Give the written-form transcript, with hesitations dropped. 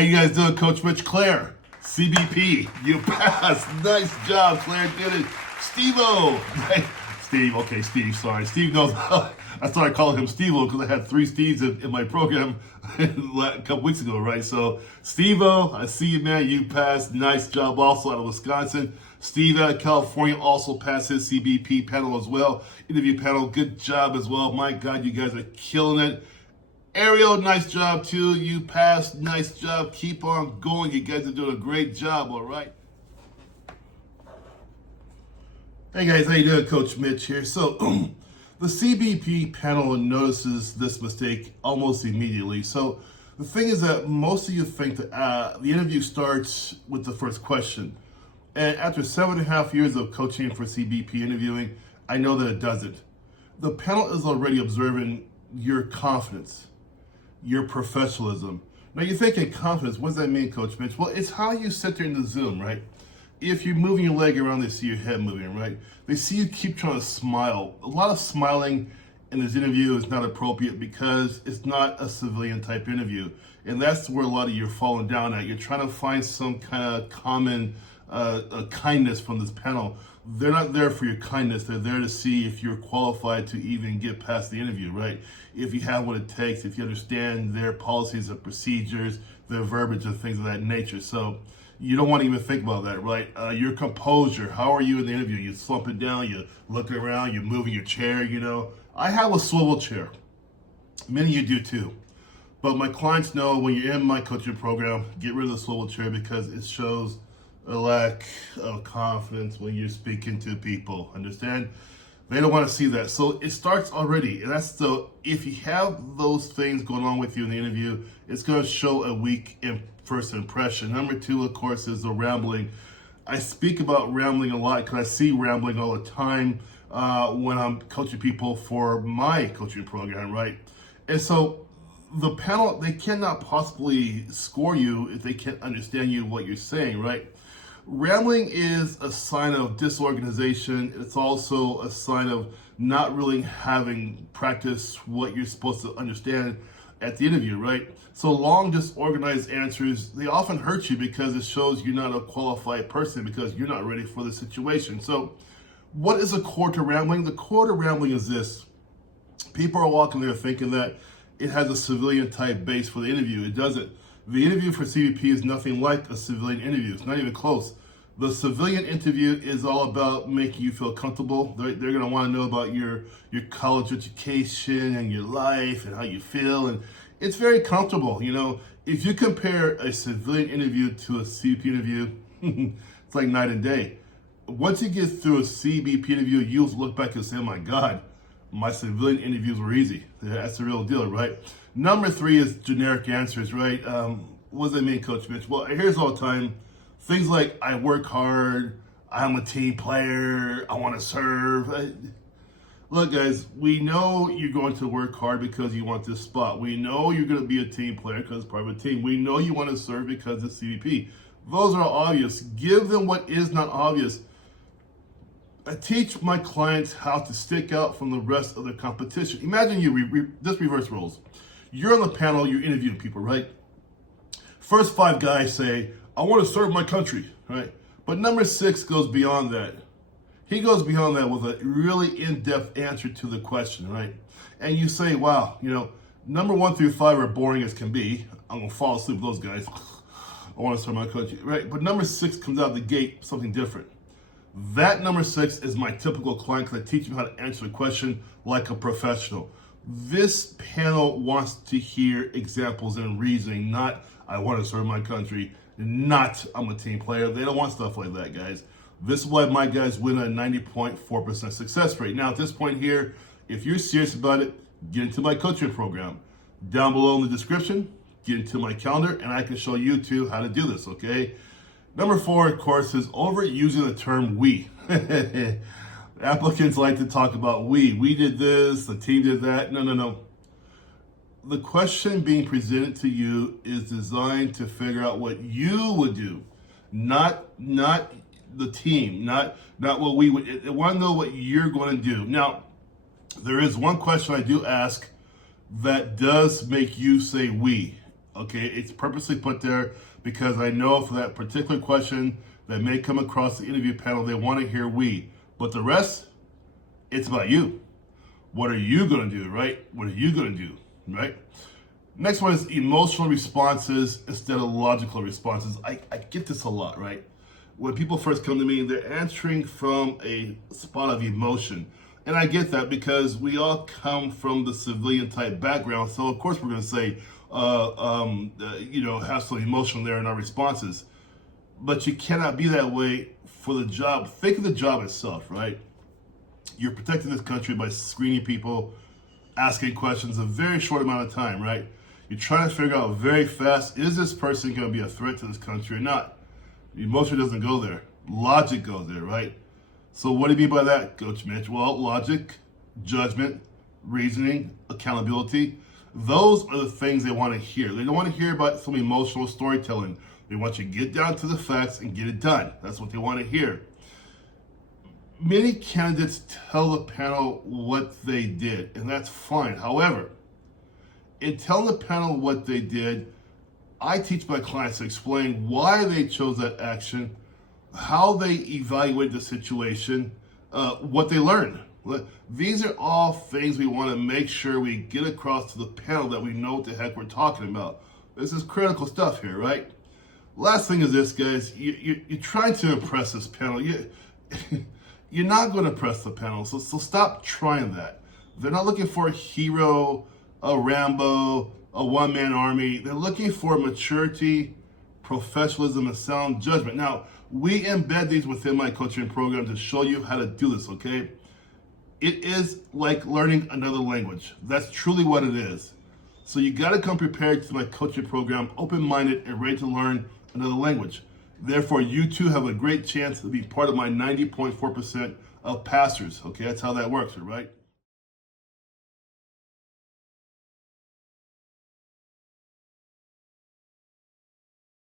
you guys doing, Coach Mitch? Claire, CBP, you passed. Nice job, Claire did it. Steve-O. Steve, okay, Steve, sorry. Steve knows. I started calling him Steve-O because I had 3 Steves in my program a couple weeks ago, right? So, Steve-O, I see you, man. You passed. Nice job also out of Wisconsin. Steve out of California also passed his CBP panel as well. Interview panel, good job as well. My God, you guys are killing it. Ariel, nice job too. You passed. Nice job. Keep on going. You guys are doing a great job, all right? Hey guys, how you doing? Coach Mitch here. So, the CBP panel notices this mistake almost immediately. So, the thing is that most of you think that the interview starts with the first question. And after 7.5 years of coaching for CBP interviewing, I know that it doesn't. The panel is already observing your confidence, your professionalism. Now you're thinking confidence, what does that mean, Coach Mitch? Well, it's how you sit there in the Zoom, right? If you're moving your leg around, they see your head moving, right? They see you keep trying to smile. A lot of smiling in this interview is not appropriate because it's not a civilian type interview. And that's where a lot of you are falling down at. You're trying to find some kind of common kindness from this panel. They're not there for your kindness. They're there to see if you're qualified to even get past the interview, right? If you have what it takes, if you understand their policies and procedures, their verbiage and things of that nature. So you don't want to even think about that, right? Your composure, how are you in the interview? You slumping down, you looking around, you're moving your chair, you know. I have a swivel chair. Many of you do too. But my clients know when you're in my coaching program, get rid of the swivel chair because it shows a lack of confidence when you're speaking to people, understand? They don't want to see that. So it starts already. And that's if you have those things going on with you in the interview, it's going to show a weak first impression. Number 2, of course, is the rambling. I speak about rambling a lot because I see rambling all the time when I'm coaching people for my coaching program, right? And so the panel, they cannot possibly score you if they can't understand you, what you're saying, right? Rambling is a sign of disorganization. It's also a sign of not really having practiced what you're supposed to understand at the interview, right? So long, disorganized answers, they often hurt you because it shows you're not a qualified person because you're not ready for the situation. So what is a core to rambling? The core to rambling is this. People are walking there thinking that it has a civilian type base for the interview. It doesn't. The interview for CBP is nothing like a civilian interview. It's not even close. The civilian interview is all about making you feel comfortable. They're going to want to know about your college education and your life and how you feel. And it's very comfortable. You know, if you compare a civilian interview to a CBP interview, it's like night and day. Once you get through a CBP interview, you'll look back and say, oh my God, my civilian interviews were easy. That's the real deal, right? Number 3 is generic answers, right? What does that mean, Coach Mitch? Well, here's all the time. Things like, I work hard, I'm a team player, I want to serve. Look, guys, we know you're going to work hard because you want this spot. We know you're going to be a team player because it's part of a team. We know you want to serve because it's CBP. Those are obvious. Give them what is not obvious. I teach my clients how to stick out from the rest of the competition. Imagine you this reverse roles. You're on the panel, you're interviewing people, right? First 5 guys say, I want to serve my country, right? But number 6 goes beyond that. He goes beyond that with a really in-depth answer to the question, right? And you say, wow, you know, number 1 through 5 are boring as can be. I'm going to fall asleep with those guys. I want to serve my country, right? But number 6 comes out the gate, something different. That number 6 is my typical client because I teach him how to answer the question like a professional. This panel wants to hear examples and reasoning, not I want to serve my country, not I'm a team player. They don't want stuff like that, guys. This is why my guys win a 90.4% success rate. Now, at this point here, if you're serious about it, get into my coaching program. Down below in the description, get into my calendar, and I can show you too how to do this, okay? Number 4, of course, is overusing the term we. Applicants like to talk about we. We did this, the team did that. No. The question being presented to you is designed to figure out what you would do, not the team, not what we would. I want to know what you're going to do. Now, there is one question I do ask that does make you say we. okay? It's purposely put there because I know for that particular question that may come across the interview panel, they want to hear we. But the rest, it's about you. What are you going to do, right? What are you going to do, right? Next one is emotional responses instead of logical responses. I get this a lot, right? When people first come to me, they're answering from a spot of emotion. And I get that because we all come from the civilian type background. So of course we're going to say, have some emotion there in our responses. But you cannot be that way for the job. Think of the job itself, right? You're protecting this country by screening people, asking questions a very short amount of time, right? You're trying to figure out very fast, is this person going to be a threat to this country or not? Emotion doesn't go there. Logic goes there, right? So what do you mean by that, Coach Mitch? Well, logic, judgment, reasoning, accountability, those are the things they want to hear. They don't want to hear about some emotional storytelling. They want you to get down to the facts and get it done. That's what they want to hear. Many candidates tell the panel what they did, and that's fine. However, in telling the panel what they did, I teach my clients to explain why they chose that action, how they evaluated the situation, what they learned. These are all things we want to make sure we get across to the panel that we know what the heck we're talking about. This is critical stuff here, right? Last thing is this, guys. You're trying to impress this panel. You're not going to impress the panel, so stop trying that. They're not looking for a hero, a Rambo, a one-man army. They're looking for maturity, professionalism, and sound judgment. Now, we embed these within my coaching program to show you how to do this, okay? It is like learning another language. That's truly what it is. So you got to come prepared to my coaching program, open-minded and ready to learn another language. Therefore, you too have a great chance to be part of my 90.4% of passers. Okay, that's how that works, right?